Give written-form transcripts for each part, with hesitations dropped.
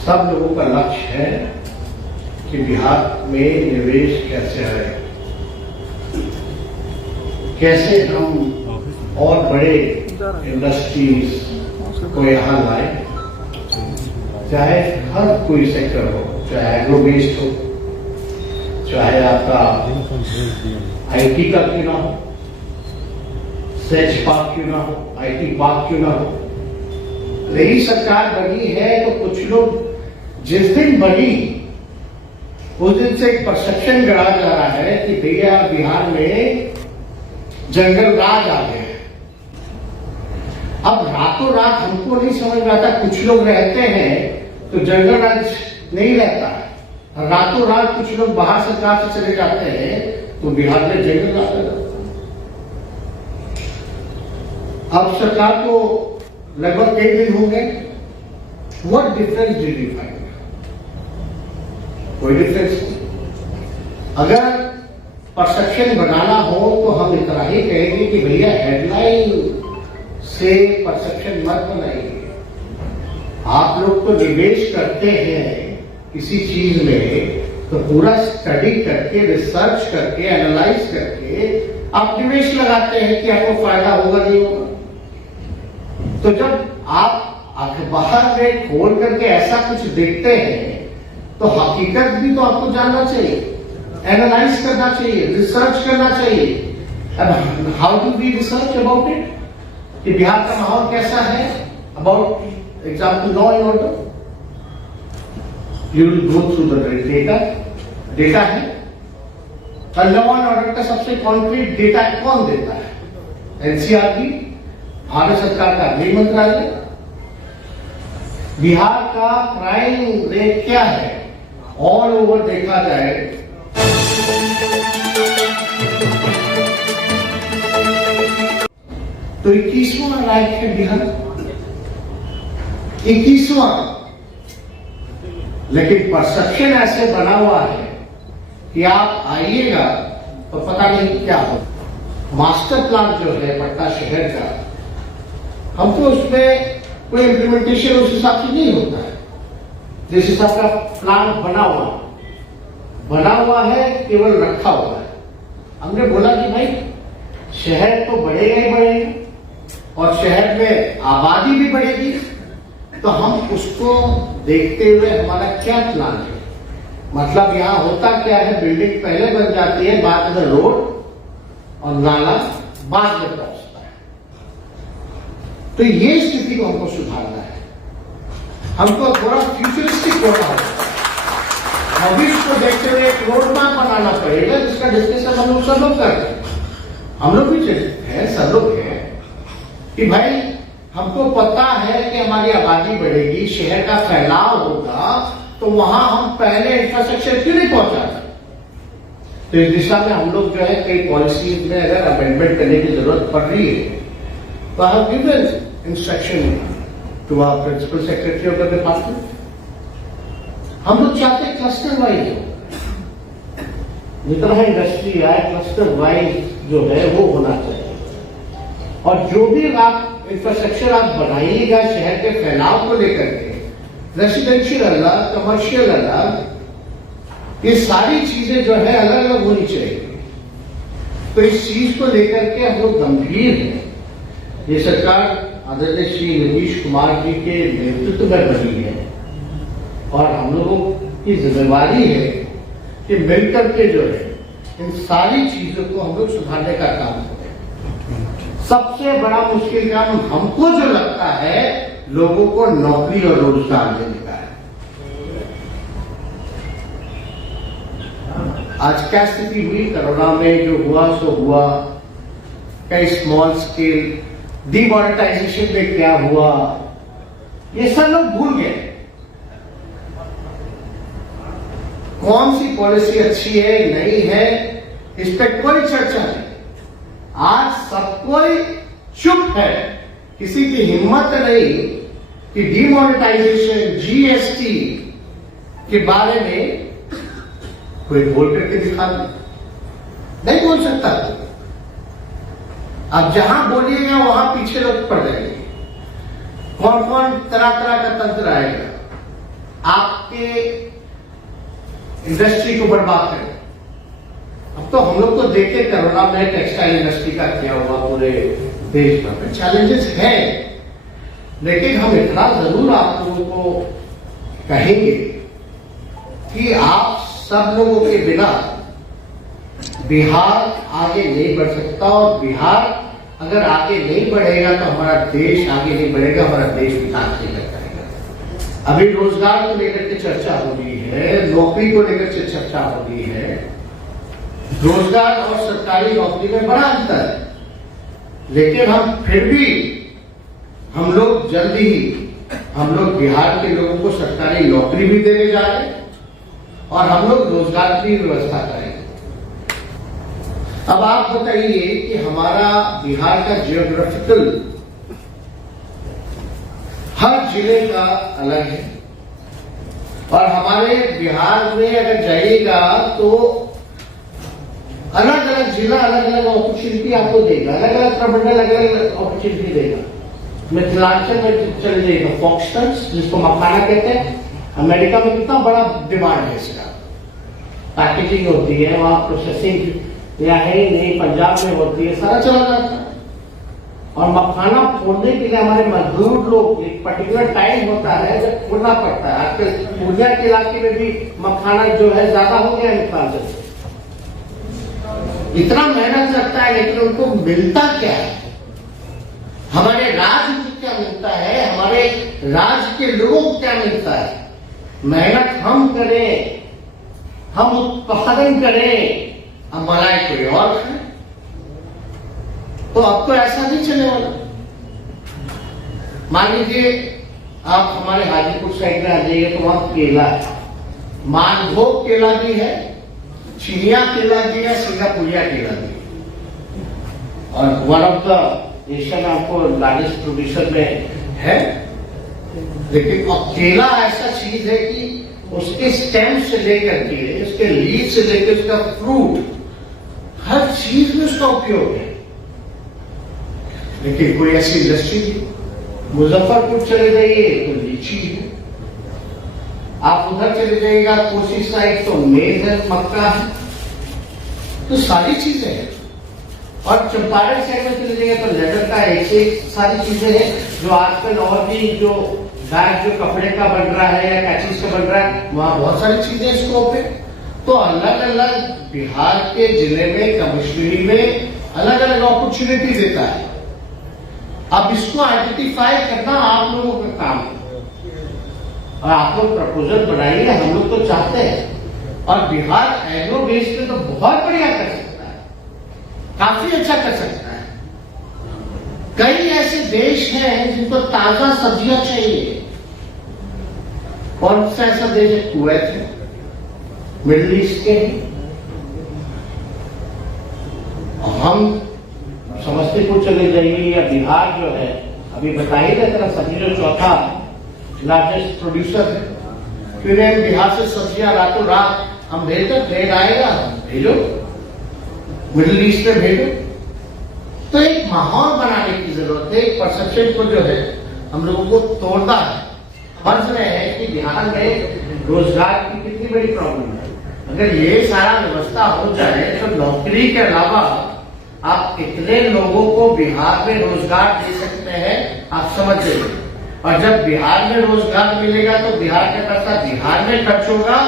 सब लोगों का लक्ष्य है कि बिहार में निवेश कैसे आए, कैसे हम और बड़े इंडस्ट्रीज को यहाँ लाए, चाहे हर कोई सेक्टर हो, चाहे एग्रो बेस्ड हो, चाहे आपका आईटी का क्यों ना हो, सेच पार्क क्यों ना हो, आईटी पार्क क्यों ना हो। नई सरकार बनी है तो कुछ लोग जिस दिन बनी उस दिन से एक परसेप्शन गढ़ा जा रहा है कि भैया बिहार में जंगल राज आ गया है। अब रातों रात हमको नहीं समझ में आता, कुछ लोग रहते हैं तो जंगल राज नहीं रहता है, रातों रात कुछ लोग बाहर सरकार से चले जाते हैं तो बिहार में जंगल राज आ जाता है। अब सरकार को लगभग 1 दिन हो गए। What difference did you find? कोई डिफरेंस नहीं। अगर परसेप्शन बनाना हो तो हम इतना ही कहेंगे कि भैया हेडलाइन से परसेप्शन मत बनाइए। आप लोग तो निवेश करते हैं किसी चीज में तो पूरा स्टडी करके, रिसर्च करके, एनालाइज करके आप निवेश लगाते हैं कि आपको फायदा होगा नहीं होगा। तो जब आप बाहर में खोल करके ऐसा कुछ देखते हैं तो हकीकत भी तो आपको जानना चाहिए, एनालाइज करना चाहिए, रिसर्च करना चाहिए। अब how do we research about it कि बिहार का माहौल कैसा है, about example law and order. You will go through the data है। लॉ एंड ऑर्डर का सबसे कॉन्क्रीट डेटा कौन देता है? एनसीआरबी, भारत सरकार का गृह मंत्रालय। बिहार का क्राइम रेट क्या है ऑल ओवर देखा जाए तो 21वां रैंक है बिहार, 21वां। लेकिन परसेप्शन ऐसे बना हुआ है कि आप आइएगा तो पता नहीं क्या हो। मास्टर प्लान जो है पटना शहर का, हमको उसमें कोई इम्प्लीमेंटेशन उस हिसाब से नहीं होता है जिस हिसाब का प्लान बना हुआ है, केवल रखा हुआ है। हमने बोला कि भाई शहर तो बढ़ेगा ही बढ़ेगा और शहर में आबादी भी बढ़ेगी, तो हम उसको देखते हुए हमारा क्या प्लान है। मतलब यहां होता क्या है, बिल्डिंग पहले बन जाती है, बाद में रोड और नाला बाद में पहुंचता है। तो ये स्थिति को हमको सुधारना है, हमको थोड़ा फ्यूचरिस्टिक होना होगा। भविष्य को देखते हुए एक रोड मैप बनाना पड़ेगा जिसका डिस्कशन हम लोग सब लोग करते हैं। हम लोग भी हैं, सब लोग हैं कि भाई हमको पता है कि हमारी आबादी बढ़ेगी, शहर का फैलाव होगा, तो वहां हम पहले इंफ्रास्ट्रक्चर क्यों नहीं पहुंचाते। तो इस दिशा में हम लोग जो है कई पॉलिसीज में अगर अमेंडमेंट करने की जरूरत पड़ रही है तो I have given instruction to our principal secretary of the department. हम लोग चाहते हैं क्लस्टर वाइज हो, जितना इंडस्ट्री आए क्लस्टर वाइज जो है वो होना चाहिए। और जो भी आप इंफ्रास्ट्रक्चर आप बनाइएगा शहर के फैलाव को लेकर के, रेसिडेंशियल अलग, कमर्शियल अलग, ये सारी चीजें जो है अलग अलग होनी चाहिए। तो इस चीज को लेकर के हम लोग गंभीर हैं। ये सरकार आदरणीय श्री नीतीश कुमार जी के नेतृत्व में बनी है और हम लोगों की जिम्मेवारी है कि मिलकर के जो है इन सारी चीजों को हम लोग सुधारने का काम करें। सबसे बड़ा मुश्किल काम हमको जो लगता है लोगों को नौकरी और रोजगार देने का है। आज क्या स्थिति हुई, कोरोना में जो हुआ सो हुआ, कई स्मॉल स्केल डिमोनेटाइजेशन में क्या हुआ ये सब लोग भूल गए। कौन सी पॉलिसी अच्छी है नहीं है इस पर कोई चर्चा नहीं। आज सब कोई चुप है, किसी की हिम्मत नहीं कि डिमोनेटाइजेशन, जीएसटी के बारे में कोई बोल करके दिखा नहीं बोल सकता। अब जहां बोलिएगा वहां पीछे लोग पड़ जाएंगे। कौन कौन तरह तरह का तंत्र आएगा आपके इंडस्ट्री को बर्बाद करें। अब तो हम लोग तो देखे कोरोना में टेक्सटाइल इंडस्ट्री का क्या हुआ पूरे देश भर में। चैलेंजेस है, लेकिन हम इतना जरूर आप लोगों को कहेंगे कि आप सब लोगों के बिना बिहार आगे नहीं बढ़ सकता, और बिहार अगर आगे नहीं बढ़ेगा तो हमारा देश आगे नहीं बढ़ेगा, हमारा देश विकास नहीं कर पाएगा। अभी रोजगार को लेकर के चर्चा हो रही है, नौकरी को लेकर के चर्चा हो रही है। रोजगार और सरकारी नौकरी में बड़ा अंतर है, लेकिन हम फिर भी हम लोग जल्दी ही हम लोग बिहार के लोगों को सरकारी नौकरी भी देने जा रहे हैं और हम लोग रोजगार की व्यवस्था करेंगे। अब आप बताइए कि हमारा बिहार का जियोग्राफिकल हर जिले का अलग है, और हमारे बिहार में अगर जाइएगा तो अलग अलग जिला अलग अलग अपॉर्चुनिटी आपको देगा, अलग अलग प्रबंधन अलग अलग अपॉर्चुनिटी देगा। मिथिलांचल में चले जाइएगा फॉक्सटन्स जिसको मखाना कहते हैं, अमेरिका में कितना बड़ा डिमांड है इसका, पैकेजिंग होती है वहां, प्रोसेसिंग या है नहीं, पंजाब में होती है, सारा चला जाता है। और मखाना फोड़ने के लिए हमारे मजदूर लोग एक पर्टिकुलर टाइम होता है जब फोड़ना पड़ता है। आजकल पूर्णिया के इलाके में भी मखाना जो है ज्यादा हो गया मिथिलांचल से, इतना मेहनत लगता है, लेकिन उनको मिलता क्या है? हमारे राज्य को क्या मिलता है, हमारे राज्य के लोगों को क्या मिलता है? मेहनत हम करें, हम उत्पादन करें, अब मलाई कोई और खाए। तो अब तो ऐसा नहीं चलने वाला। मान लीजिए आप हमारे हाजीपुर साइड में आ जाइए तो वहां केला है, मालभोग केला भी है, चिनिया केला भी है, सिंगापुरिया केला भी है, और वन ऑफ द एशिया में आपको लार्जेस्ट प्रोड्यूसर में है। लेकिन अब केला ऐसा चीज है कि उसके स्टेम से लेकर के, उसके लीफ से लेकर उसका फ्रूट, हर चीज में उसका उपयोग है। लेकिन कोई ऐसी इंडस्ट्री नहीं। मुजफ्फरपुर चले जाइए तो लीची है, आप उधर चले जाइएगा कोसी साइड तो मेज है, मक्का है, तो सारी चीजें हैं। और चंपारण साइड में चले जाइएगा तो लेदर का एक सारी चीजें हैं, जो आजकल और भी जो बैग जो कपड़े का बन रहा है या क्या चीज का बन रहा है, वहां बहुत सारी चीजें स्कोप है। तो अलग अलग बिहार के जिले में, कमिश्नरी में अलग अलग अपॉर्चुनिटी देता है। अब इसको आइडेंटिफाई करना आप लोगों का काम है, और आप लोग प्रपोजल बनाइए, हम लोग तो चाहते हैं। और बिहार एग्रो बेस पे तो बहुत बढ़िया कर सकता है, काफी अच्छा कर सकता है। कई ऐसे देश हैं जिनको ताजा सब्जियां चाहिए। कौन सा ऐसा देश है? कुवैत है, मिडिल ईस्ट के हैं। हम समस्तीपुर चले जाइए या बिहार जो है, अभी बताइए ना तरह सब्जी जो चौथा लार्जेस्ट प्रोड्यूसर है, फिर हम बिहार से सब्जियां रातों रात हम भेजो, ट्रेन आएगा, भेजो मिडिल ईस्ट में भेजो। तो एक माहौल बनाने की जरूरत है, एक परसेप्शन को जो है हम लोगों को तोड़ना है। फर्ज में है कि बिहार में रोजगार की कितनी बड़ी प्रॉब्लम है। अगर ये सारा व्यवस्था हो जाए तो नौकरी के अलावा आप कितने लोगों को बिहार में रोजगार दे सकते हैं आप समझ जाइए। और जब बिहार में रोजगार मिलेगा तो बिहार का पैसा बिहार में खर्च होगा,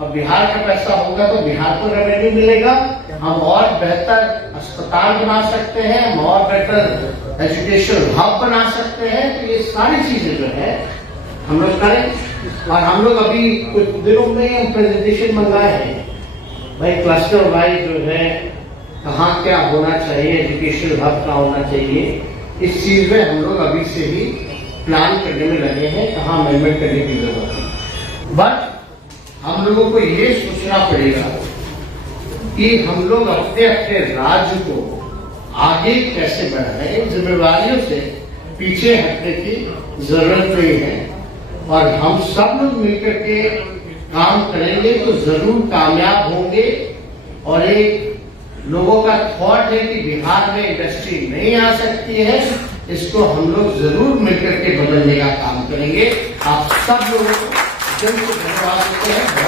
और बिहार का पैसा होगा तो बिहार को रेवेन्यू मिलेगा। हम और बेहतर अस्पताल बना सकते हैं, हम और बेहतर एजुकेशन हब बना सकते हैं। तो ये सारी चीजें जो है हम लोग करें। और हम लोग अभी कुछ दिनों में हम प्रेजेंटेशन मंगाए हैं भाई, क्लस्टर वाइज जो है कहाँ क्या होना चाहिए, एजुकेशन हब का होना चाहिए, इस चीज में हम लोग अभी से ही प्लान करने में लगे हैं, कहाँ अमेंडमेंट करने की जरूरत है। बट हम लोगों को ये सोचना पड़ेगा कि हम लोग अपने अपने राज्य को आगे कैसे बढ़ाएं। जिम्मेवारियों से पीछे हटने की जरूरत नहीं है, और हम सब लोग मिलकर के काम करेंगे तो जरूर कामयाब होंगे और एक लोगों का थॉट है कि बिहार में इंडस्ट्री नहीं आ सकती है, इसको हम लोग जरूर मिलकर के बदलने का काम करेंगे। आप सब लोगों को जल्द से धन्यवाद देते हैं।